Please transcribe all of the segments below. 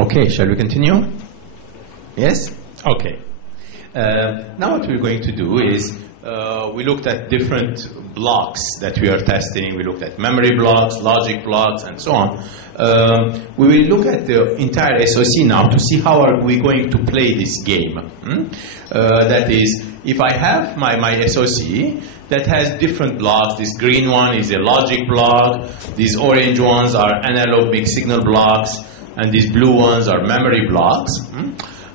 Okay, shall we continue? Yes? Okay. Now what we're going to do is we looked at different blocks that we are testing. We looked at memory blocks, logic blocks, and so on. We will look at the entire SoC now to see how are we going to play this game. That is, if I have my SoC that has different blocks, this green one is a logic block, these orange ones are analog mixed signal blocks, and these blue ones are memory blocks.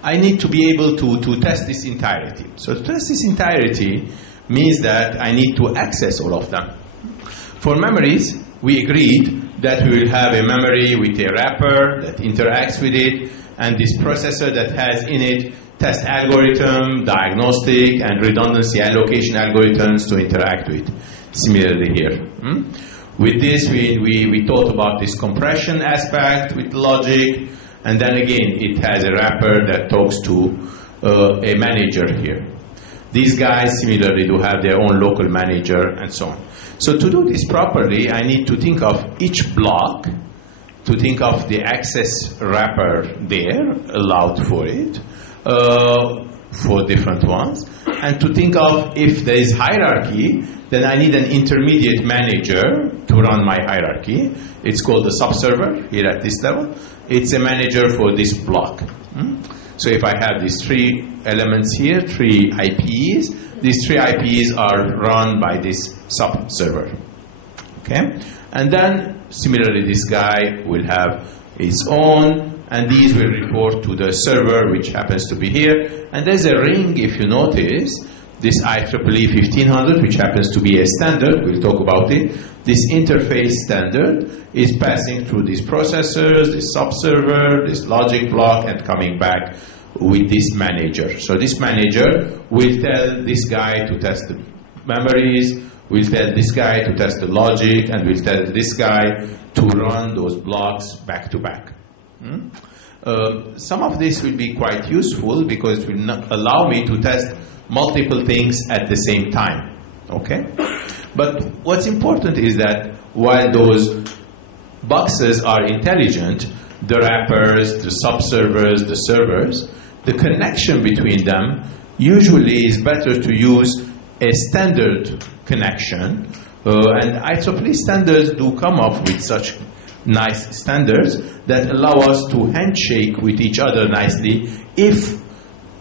I need to be able to test this entirety. So to test this entirety means that I need to access all of them. For memories, we agreed that we will have a memory with a wrapper that interacts with it, and this processor that has in it test algorithm, diagnostic, and redundancy allocation algorithms to interact with. Similarly here. With this, we thought about this compression aspect with logic, and then again, it has a wrapper that talks to a manager here. These guys similarly do have their own local manager and so on. So to do this properly, I need to think of each block, to think of the access wrapper there, allowed for it, for different ones, and to think of if there is hierarchy, then I need an intermediate manager to run my hierarchy. It's called the subserver here at this level. It's a manager for this block. So if I have these three elements here, three IPs, these three IPs are run by this subserver. Okay? And then similarly this guy will have its own, and these will report to the server, which happens to be here. And there's a ring, if you notice, this IEEE 1500, which happens to be a standard, we'll talk about it. This interface standard is passing through these processors, this subserver, this logic block, and coming back with this manager. So this manager will tell this guy to test the memories, will tell this guy to test the logic, and will tell this guy to run those blocks back to back. Some of this will be quite useful because it will not allow me to test multiple things at the same time. Okay? But what's important is that while those boxes are intelligent, the wrappers, the subservers, the servers, the connection between them usually is better to use a standard connection. And IEEE standards do come up with such nice standards that allow us to handshake with each other nicely if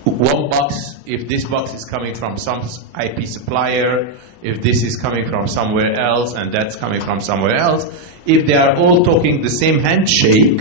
one box, if this box is coming from some IP supplier, if this is coming from somewhere else, and that's coming from somewhere else, if they are all talking the same handshake,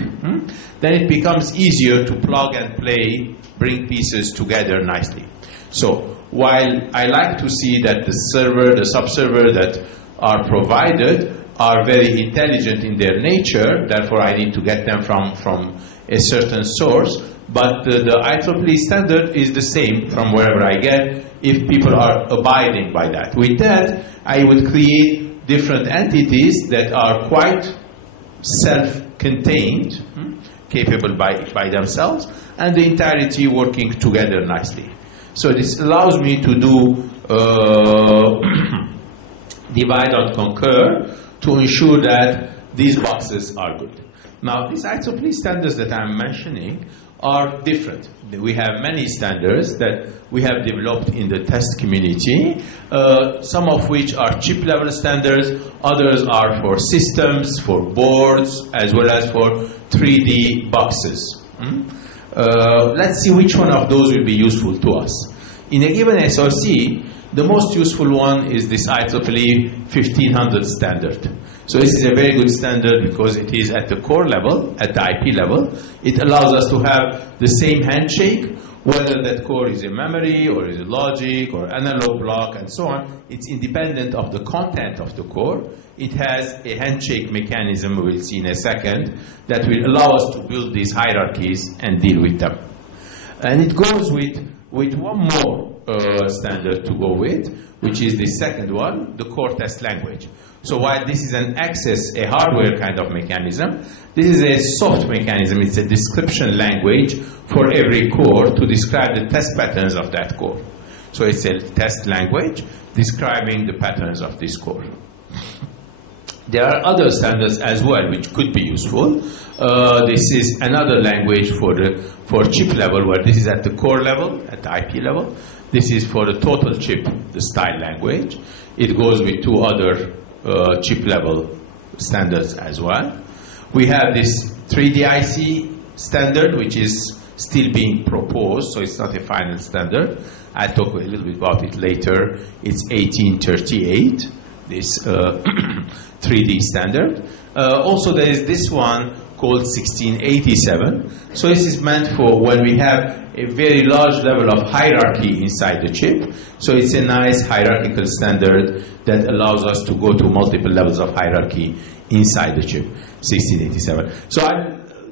then it becomes easier to plug and play, bring pieces together nicely. So while I like to see that the server, the subserver that are provided are very intelligent in their nature, therefore I need to get them from a certain source, but the IEEE standard is the same from wherever I get if people are abiding by that. With that, I would create different entities that are quite self-contained, capable by themselves, and the entirety working together nicely. So this allows me to do divide and conquer to ensure that these boxes are good. Now, these IEEE standards that I'm mentioning are different. We have many standards that we have developed in the test community, some of which are chip-level standards, others are for systems, for boards, as well as for 3D boxes. Let's see which one of those will be useful to us. In a given SoC, the most useful one is this IEEE 1500 standard. So this is a very good standard because it is at the core level, at the IP level. It allows us to have the same handshake, whether that core is a memory or is a logic or analog block and so on. It's independent of the content of the core. It has a handshake mechanism, we'll see in a second, that will allow us to build these hierarchies and deal with them. And it goes with one more standard to go with, which is the second one, the core test language. So while this is an access, a hardware kind of mechanism, this is a soft mechanism. It's a description language for every core to describe the test patterns of that core. So it's a test language describing the patterns of this core. There are other standards as well which could be useful. This is another language for chip level, where this is at the core level, at the IP level. This is for the total chip, the style language. It goes with two other chip level standards as well. We have this 3D IC standard, which is still being proposed, so it's not a final standard. I'll talk a little bit about it later. It's 1838, this 3D standard. Also, there is this one called 1687. So this is meant for when we have a very large level of hierarchy inside the chip. So it's a nice hierarchical standard that allows us to go to multiple levels of hierarchy inside the chip, 1687.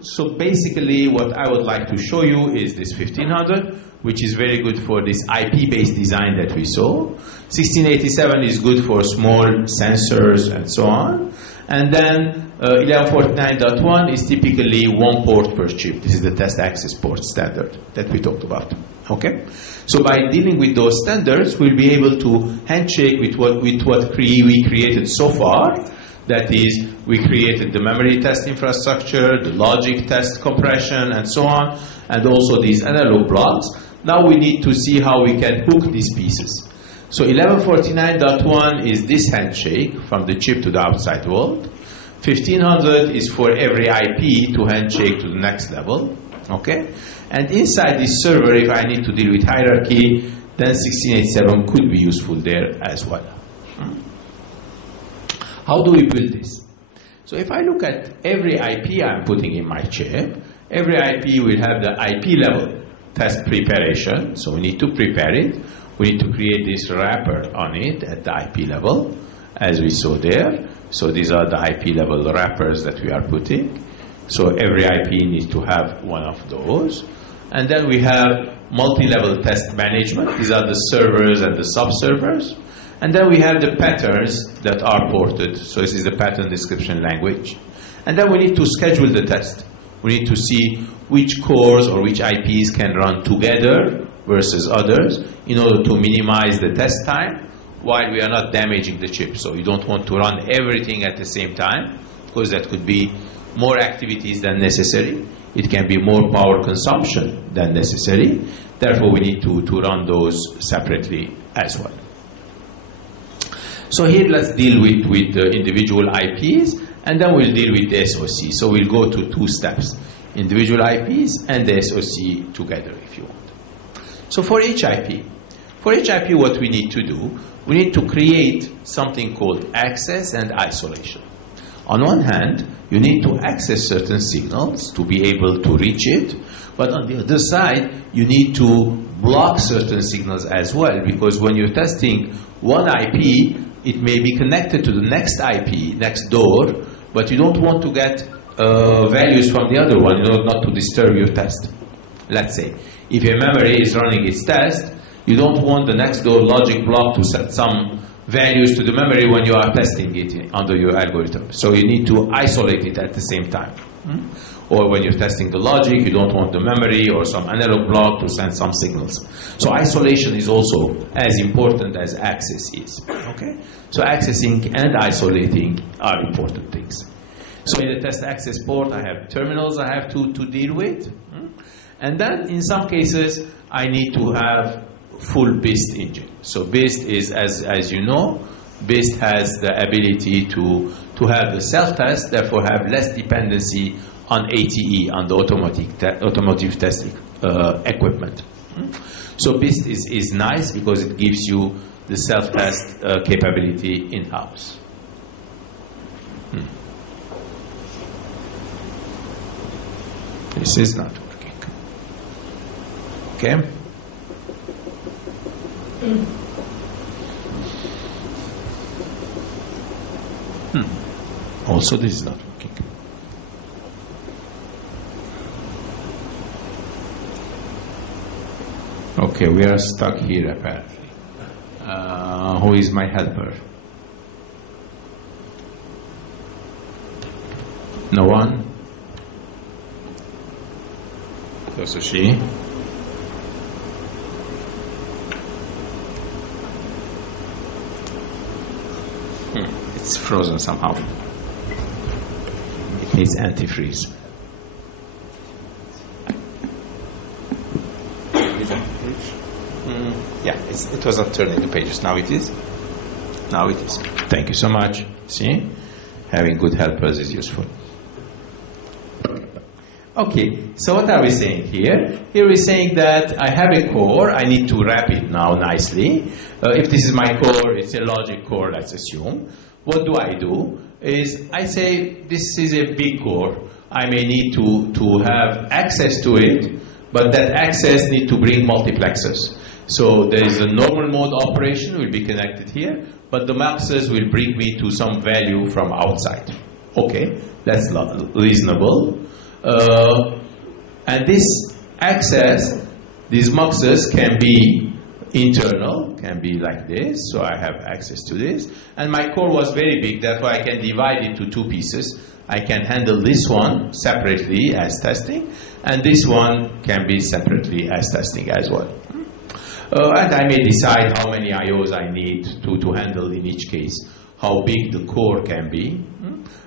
So basically what I would like to show you is this 1500, which is very good for this IP-based design that we saw. 1687 is good for small sensors and so on. And then 1149.1 is typically one port per chip. This is the test access port standard that we talked about. Okay? So by dealing with those standards, we'll be able to handshake with what we created so far. That is, we created the memory test infrastructure, the logic test compression, and so on, and also these analog blocks. Now we need to see how we can hook these pieces. So 1149.1 is this handshake from the chip to the outside world. 1500 is for every IP to handshake to the next level. Okay? And inside this server, if I need to deal with hierarchy, then 1687 could be useful there as well. How do we build this? So if I look at every IP I'm putting in my chip, every IP will have the IP level test preparation. So we need to prepare it. We need to create this wrapper on it at the IP level, as we saw there. So these are the IP level wrappers that we are putting. So every IP needs to have one of those. And then we have multi-level test management. These are the servers and the sub-servers. And then we have the patterns that are ported. So this is the pattern description language. And then we need to schedule the test. We need to see which cores or which IPs can run together versus others in order to minimize the test time while we are not damaging the chip. So you don't want to run everything at the same time, because that could be more activities than necessary. It can be more power consumption than necessary. Therefore, we need to run those separately as well. So here let's deal with the individual IPs, and then we'll deal with the SoC. So we'll go to two steps, individual IPs and the SoC together if you want. So for each IP what we need to do, we need to create something called access and isolation. On one hand, you need to access certain signals to be able to reach it, but on the other side, you need to block certain signals as well, because when you're testing one IP, it may be connected to the next IP next door, but you don't want to get values from the other one in order not to disturb your test. Let's say, if your memory is running its test, you don't want the next door logic block to set some values to the memory when you are testing it under your algorithm. So you need to isolate it at the same time. Or when you're testing the logic, you don't want the memory or some analog block to send some signals. So isolation is also as important as access is. Okay? So accessing and isolating are important things. So in the test access port, I have terminals I have to deal with. And then in some cases, I need to have full BIST engine. So BIST is, as you know, BIST has the ability to have the self-test, therefore have less dependency on ATE, on the automotive testing equipment. So BIST is nice because it gives you the self-test capability in-house. This is not working. Okay? Also, this is not working. Okay, we are stuck here apparently. Who is my helper? No one? Also she? It's frozen somehow. It needs antifreeze. Yeah, it was not turning the pages. Now it is. Now it is. Thank you so much. See? Having good helpers is useful. Okay, so what are we saying here? Here we're saying that I have a core, I need to wrap it now nicely. If this is my core, it's a logic core, let's assume. What do? Is I say this is a big core. I may need to have access to it, but that access need to bring multiplexers. So there is a normal mode operation will be connected here, but the muxes will bring me to some value from outside. Okay, that's reasonable. And this access, these muxes can be internal, can be like this, so I have access to this. And my core was very big, therefore I can divide it to two pieces. I can handle this one separately as testing, and this one can be separately as testing as well. And I may decide how many IOs I need to handle in each case, how big the core can be.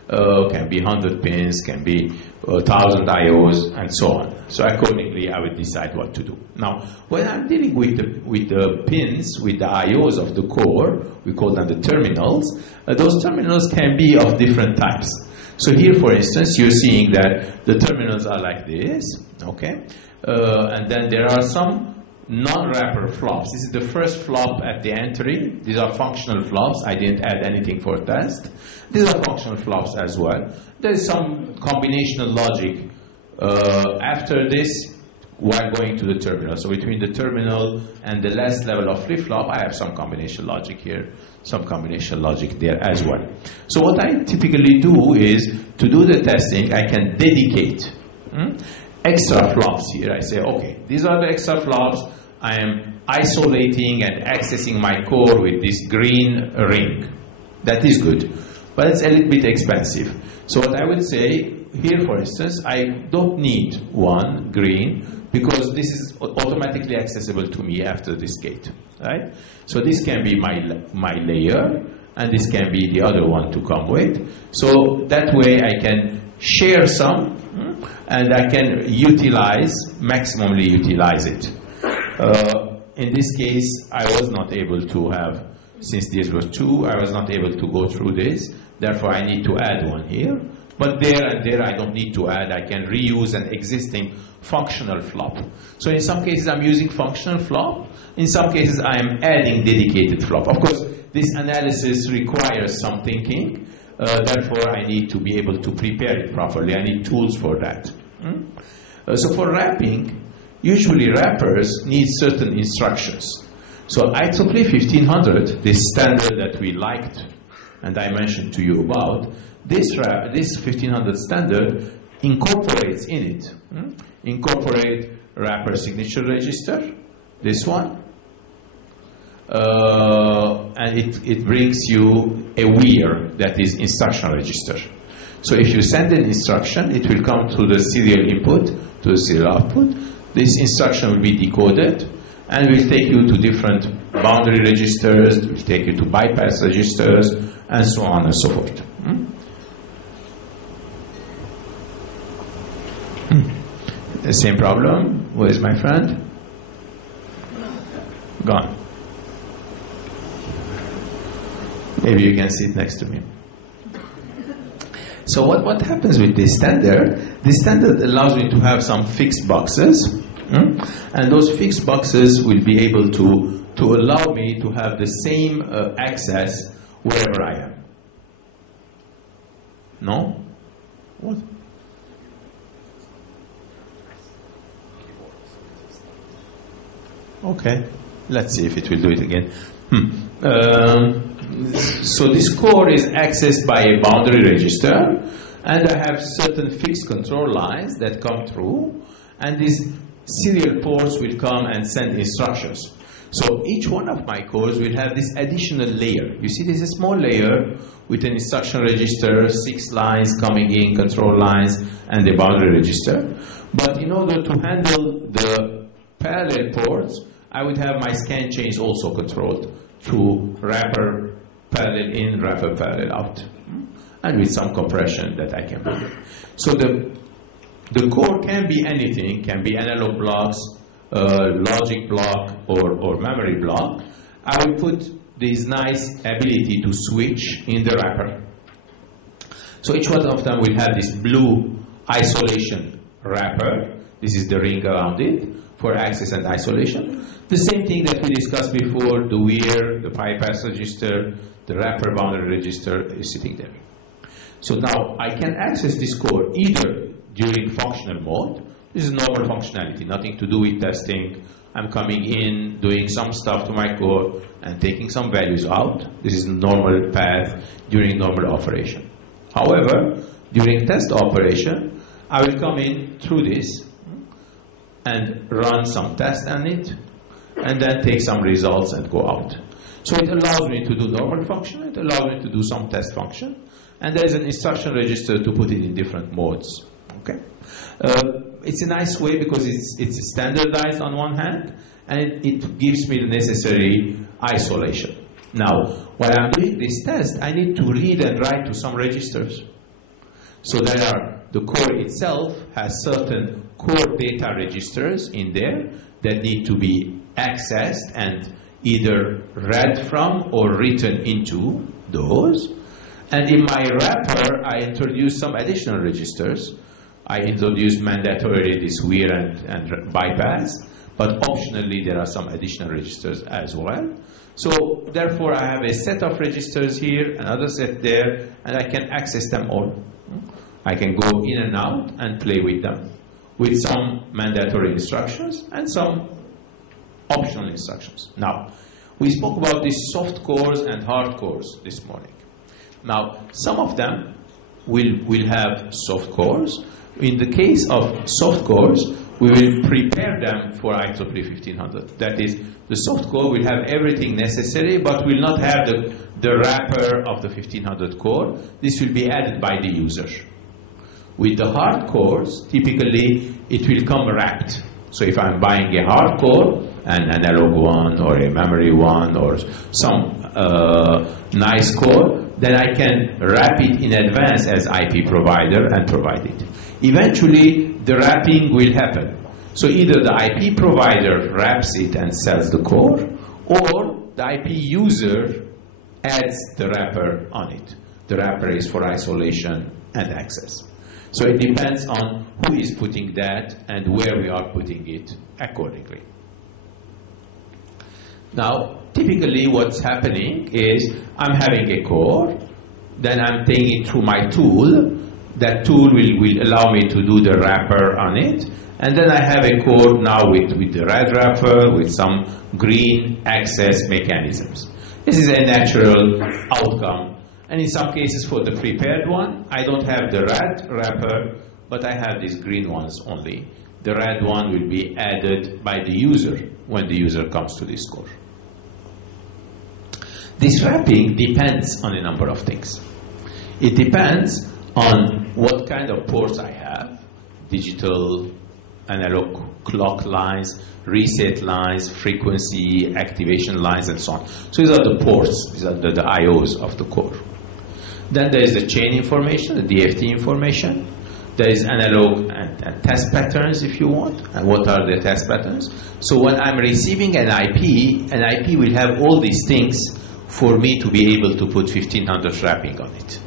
Can be 100 pins, can be 1,000 IOs, and so on. So accordingly, I will decide what to do. Now, when I'm dealing with the pins, with the IOs of the core, we call them the terminals. Those terminals can be of different types. So here, for instance, you're seeing that the terminals are like this, okay? And then there are some non-wrapper flops. This is the first flop at the entry. These are functional flops. I didn't add anything for test. These are functional flops as well. There is some combinational logic after this while going to the terminal. So between the terminal and the last level of flip-flop, I have some combination logic here, some combination logic there as well. So what I typically do is, to do the testing, I can dedicate extra flops here. I say, okay, these are the extra flops. I am isolating and accessing my core with this green ring. That is good, but it's a little bit expensive. So what I would say here, for instance, I don't need one green because this is automatically accessible to me after this gate, right? So this can be my layer, and this can be the other one to come with. So that way I can share some, and I can maximally utilize it. In this case, I was not able to have, since these were two, I was not able to go through this. Therefore, I need to add one here. But there and there, I don't need to add. I can reuse an existing functional flop. So in some cases, I'm using functional flop. In some cases, I am adding dedicated flop. Of course, this analysis requires some thinking. Therefore, I need to be able to prepare it properly. I need tools for that. So for wrapping, usually wrappers need certain instructions. So IEEE 1500, this standard that we liked and I mentioned to you about, this 1500 standard incorporates in it, incorporate wrapper signature register, this one, and it brings you a WIR, that is instruction register. So if you send an instruction, it will come to the serial input, to the serial output. This instruction will be decoded and will take you to different boundary registers, will take you to bypass registers, and so on and so forth. The same problem. Where is my friend? Gone. Maybe you can sit next to me. So what happens with this standard? This standard allows me to have some fixed boxes, and those fixed boxes will be able to allow me to have the same access wherever I am. No? What? Okay, let's see if it will do it again. So this core is accessed by a boundary register, and I have certain fixed control lines that come through, and these serial ports will come and send instructions. So each one of my cores will have this additional layer. You see, there's a small layer with an instruction register, 6 lines coming in, control lines, and the boundary register. But in order to handle the parallel ports, I would have my scan chains also controlled through wrapper parallel in, wrapper parallel out, and with some compression that I can do. So the core can be anything, can be analog blocks, logic block, or memory block. I will put this nice ability to switch in the wrapper. So each one of them will have this blue isolation wrapper. This is the ring around it for access and isolation. The same thing that we discussed before, the weir, the bypass register, the wrapper boundary register is sitting there. So now I can access this core either during functional mode. This is normal functionality, nothing to do with testing. I'm coming in, doing some stuff to my core, and taking some values out. This is normal path during normal operation. However, during test operation, I will come in through this and run some tests on it, and then take some results and go out. So it allows me to do normal function, it allows me to do some test function, and there is an instruction register to put it in different modes. Okay, it's a nice way because it's standardized on one hand, and it gives me the necessary isolation. Now, while I'm doing this test, I need to read and write to some registers. So the core itself has certain core data registers in there that need to be accessed and either read from or written into those. And in my wrapper, I introduce some additional registers. I introduced mandatorily this weir and bypass, but optionally there are some additional registers as well. So therefore I have a set of registers here, another set there, and I can access them all. I can go in and out and play with them with some mandatory instructions and some optional instructions. Now, we spoke about these soft cores and hard cores this morning. Now, some of them will have soft cores. In the case of soft cores, we will prepare them for IEEE 1500. That is, the soft core will have everything necessary, but will not have the wrapper of the 1500 core. This will be added by the user. With the hard cores, typically it will come wrapped. So if I'm buying a hard core, an analog one or a memory one or some nice core, then I can wrap it in advance as IP provider and provide it. Eventually, the wrapping will happen. So either the IP provider wraps it and sells the core, or the IP user adds the wrapper on it. The wrapper is for isolation and access. So it depends on who is putting that and where we are putting it accordingly. Now, typically what's happening is I'm having a core, then I'm taking it through my tool. That tool will allow me to do the wrapper on it, and then I have a core now with the red wrapper with some green access mechanisms. This is a natural outcome, and in some cases for the prepared one, I don't have the red wrapper, but I have these green ones only. The red one will be added by the user when the user comes to this core. This wrapping depends on a number of things. It depends on what kind of ports I have, digital, analog clock lines, reset lines, frequency, activation lines, and so on. So these are the ports, these are the IOs of the core. Then there is the chain information, the DFT information. There is analog and test patterns, if you want. And what are the test patterns? So when I'm receiving an IP will have all these things for me to be able to put 1500 wrapping on it.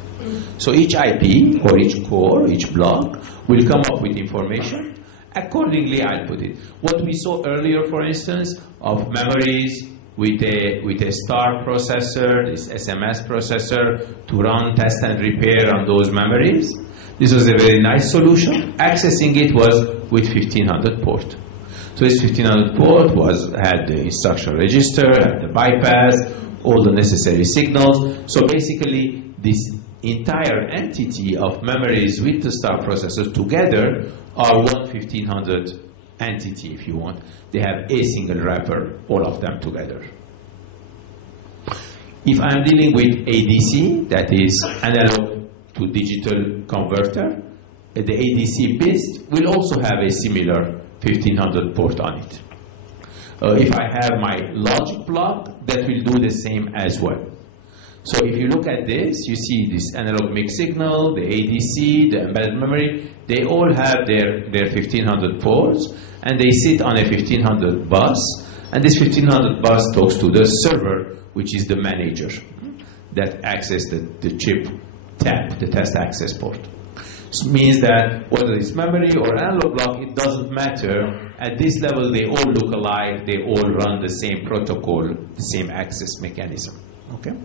So each IP or each core, each block will come up with information. Accordingly, I'll put it. What we saw earlier, for instance, of memories with a star processor, this SMS processor, to run test and repair on those memories. This was a very nice solution. Accessing it was with 1500 port. So this 1500 port had the instruction register, had the bypass, all the necessary signals. So basically, this entire entity of memories with the star processor together are one 1500 entity, if you want. They have a single wrapper, all of them together. If I'm dealing with ADC, that is analog to digital converter, the ADC BIST will also have a similar 1500 port on it. If I have my logic block, that will do the same as well. So if you look at this, you see this analog mixed signal, the ADC, the embedded memory, they all have their 1500 ports, and they sit on a 1500 bus, and this 1500 bus talks to the server, which is the manager that access the chip tap, the test access port. This means that whether it's memory or analog block, it doesn't matter. At this level, they all look alike, they all run the same protocol, the same access mechanism. Okay?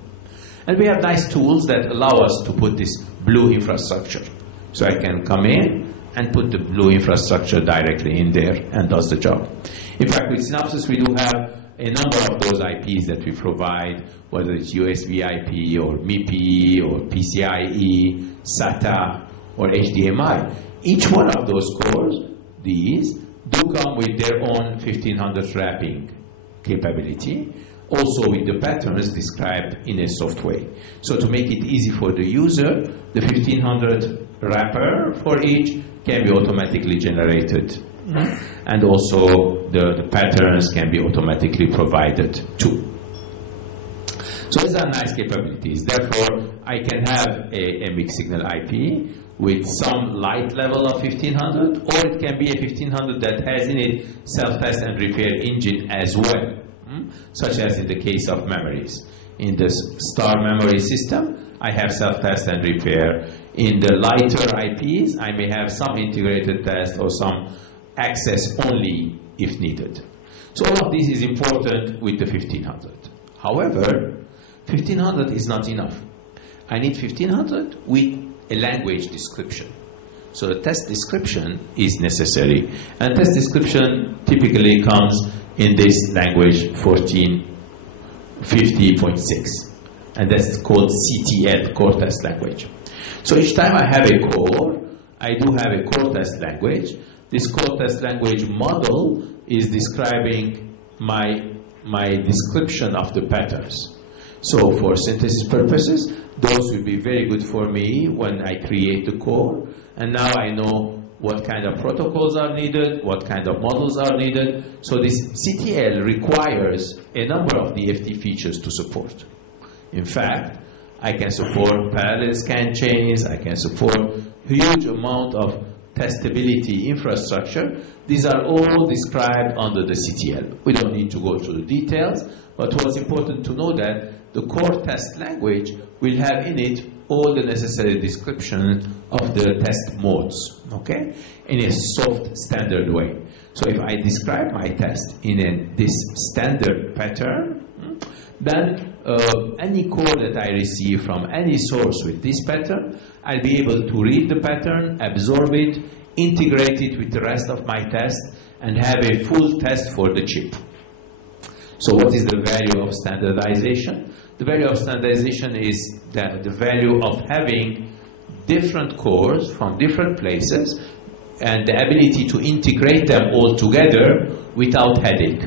And we have nice tools that allow us to put this blue infrastructure. So I can come in and put the blue infrastructure directly in there and does the job. In fact, with Synopsys, we do have a number of those IPs that we provide, whether it's USB IP or MIPI or PCIe, SATA, or HDMI. Each one of those cores, these, do come with their own 1500 wrapping capability, also with the patterns described in a soft way. So to make it easy for the user, the 1500 wrapper for each can be automatically generated. And also the patterns can be automatically provided too. So these are nice capabilities. Therefore, I can have a mixed signal IP with some light level of 1500, or it can be a 1500 that has in it self-test and repair engine as well, such as in the case of memories. In the star memory system, I have self-test and repair. In the lighter IPs, I may have some integrated test or some access only if needed. So all of this is important with the 1500. However, 1500 is not enough. I need 1500 with a language description. So the test description is necessary. And test description typically comes in this language 1450.6. And that's called CTL, core test language. So each time I have a core, I do have a core test language. This core test language model is describing my description of the patterns. So for synthesis purposes, those will be very good for me when I create the core. And now I know what kind of protocols are needed, what kind of models are needed. So this CTL requires a number of DFT features to support. In fact, I can support parallel scan chains, I can support huge amount of testability infrastructure. These are all described under the CTL. We don't need to go through the details, but what's important to know that the core test language will have in it all the necessary description of the test modes, okay, in a soft standard way. So if I describe my test in this standard pattern, then any code that I receive from any source with this pattern, I'll be able to read the pattern, absorb it, integrate it with the rest of my test, and have a full test for the chip. So what is the value of standardization? The value of standardization is the value of having different cores from different places and the ability to integrate them all together without headache.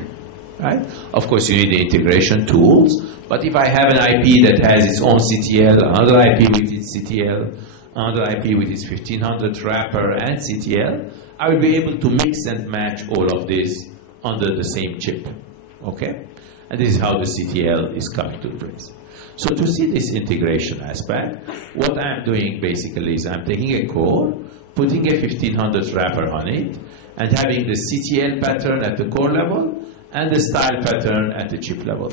Right? Of course, you need the integration tools, but if I have an IP that has its own CTL, another IP with its CTL, another IP with its 1500 wrapper and CTL, I will be able to mix and match all of this under the same chip. Okay? And this is how the CTL is coming to place. So to see this integration aspect, what I'm doing basically is I'm taking a core, putting a 1500 wrapper on it, and having the CTL pattern at the core level and the style pattern at the chip level.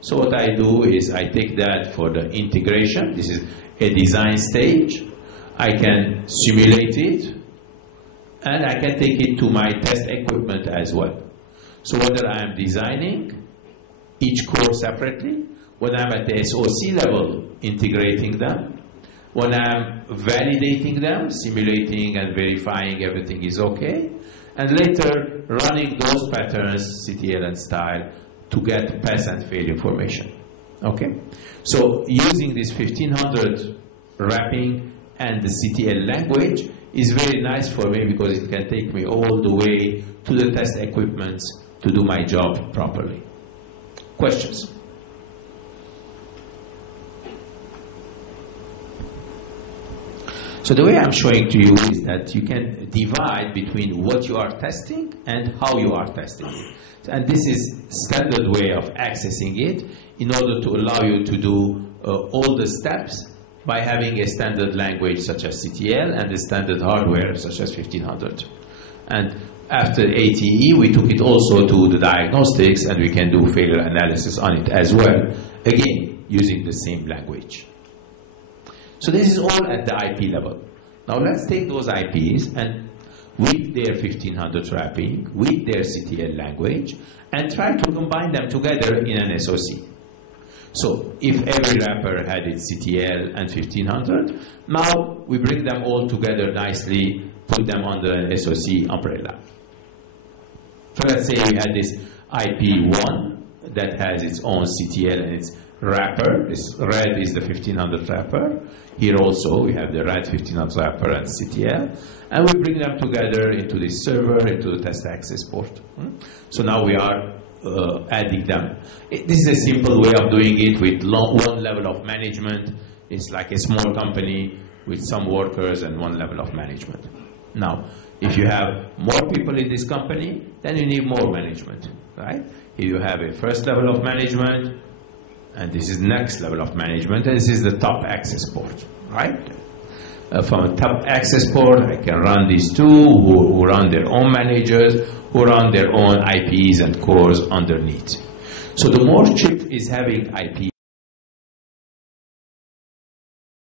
So what I do is I take that for the integration. This is a design stage. I can simulate it, and I can take it to my test equipment as well. So whether I am designing each core separately, when I'm at the SoC level integrating them, when I'm validating them, simulating and verifying everything is okay, and later running those patterns, CTL and style, to get pass and fail information. Okay? So using this 1500 wrapping and the CTL language is very nice for me because it can take me all the way to the test equipments to do my job properly. Questions? So the way I'm showing to you is that you can divide between what you are testing and how you are testing it. And this is standard way of accessing it in order to allow you to do all the steps by having a standard language such as CTL and a standard hardware such as 1500. And after ATE, we took it also to the diagnostics, and we can do failure analysis on it as well, again, using the same language. So this is all at the IP level. Now let's take those IPs and with their 1500 wrapping, with their CTL language, and try to combine them together in an SoC. So if every wrapper had its CTL and 1500, now we bring them all together nicely, put them under an SoC umbrella. So let's say we had this IP1 that has its own CTL and its wrapper. This red is the 1500 wrapper. Here also we have the red 1500 wrapper and CTL, and we bring them together into this server, into the test access port. So now we are adding them. This is a simple way of doing it with one level of management. It's like a small company with some workers and one level of management. Now, if you have more people in this company, then you need more management, right? Here you have a first level of management, and this is next level of management, and this is the top access port, right? From a top access port, I can run these two who run their own managers, who run their own IPs and cores underneath. So the more chip is having IP